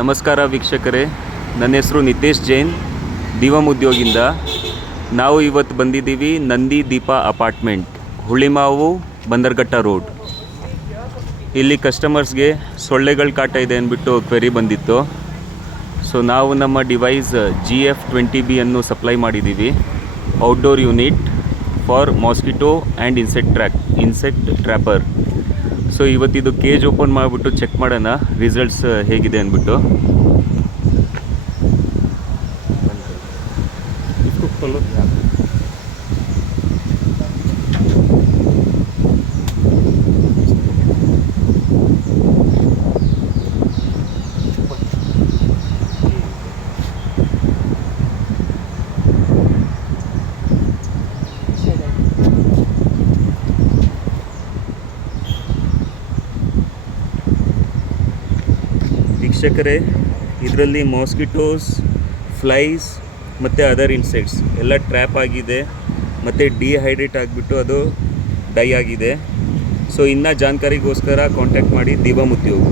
ನಮಸ್ಕಾರ ವೀಕ್ಷಕರೇ, ನನ್ನ ಹೆಸರು ನಿತೇಶ್ ಜೈನ್, ದಿವಮ್ ಉದ್ಯೋಗಿಂದ. ನಾವು ಇವತ್ತು ಬಂದಿದ್ದೀವಿ ನಂದಿ ದೀಪ ಅಪಾರ್ಟ್ಮೆಂಟ್, ಹುಳಿಮಾವು, ಬಂದರ್ಘಟ್ಟ ರೋಡ್. ಇಲ್ಲಿ ಕಸ್ಟಮರ್ಸ್ಗೆ ಸೊಳ್ಳೆಗಳ ಕಾಟ ಇದೆ ಅಂದ್ಬಿಟ್ಟು ಕ್ವೆರಿ ಬಂದಿತ್ತು. ಸೊ ನಾವು ನಮ್ಮ ಡಿವೈಸ್ GF20B ಅನ್ನು ಸಪ್ಲೈ ಮಾಡಿದ್ದೀವಿ, outdoor unit for mosquito and insect trapper. So ಇವತ್ತಿದು ಕೇಜ್ ಓಪನ್ ಮಾಡಿಬಿಟ್ಟು ಚೆಕ್ ಮಾಡೋಣ ರಿಸಲ್ಟ್ಸ್ ಹೇಗಿದೆ ಅಂದ್ಬಿಟ್ಟು. ವೀಕ್ಷಕರೇ, ಇದರಲ್ಲಿ ಮಾಸ್ಕಿಟೋಸ್, ಫ್ಲೈಸ್ ಮತ್ತು ಅದರ್ ಇನ್ಸೆಕ್ಟ್ಸ್ ಎಲ್ಲ ಟ್ರ್ಯಾಪ್ ಆಗಿದೆ ಮತ್ತು ಡಿಹೈಡ್ರೇಟ್ ಆಗಿಬಿಟ್ಟು ಅದು ಡೈ ಆಗಿದೆ. ಸೊ ಇನ್ನೂ ಜಾನಕಾರಿಗೋಸ್ಕರ ಕಾಂಟ್ಯಾಕ್ಟ್ ಮಾಡಿ ದಿವಮ್ ಉದ್ಯೋಗ.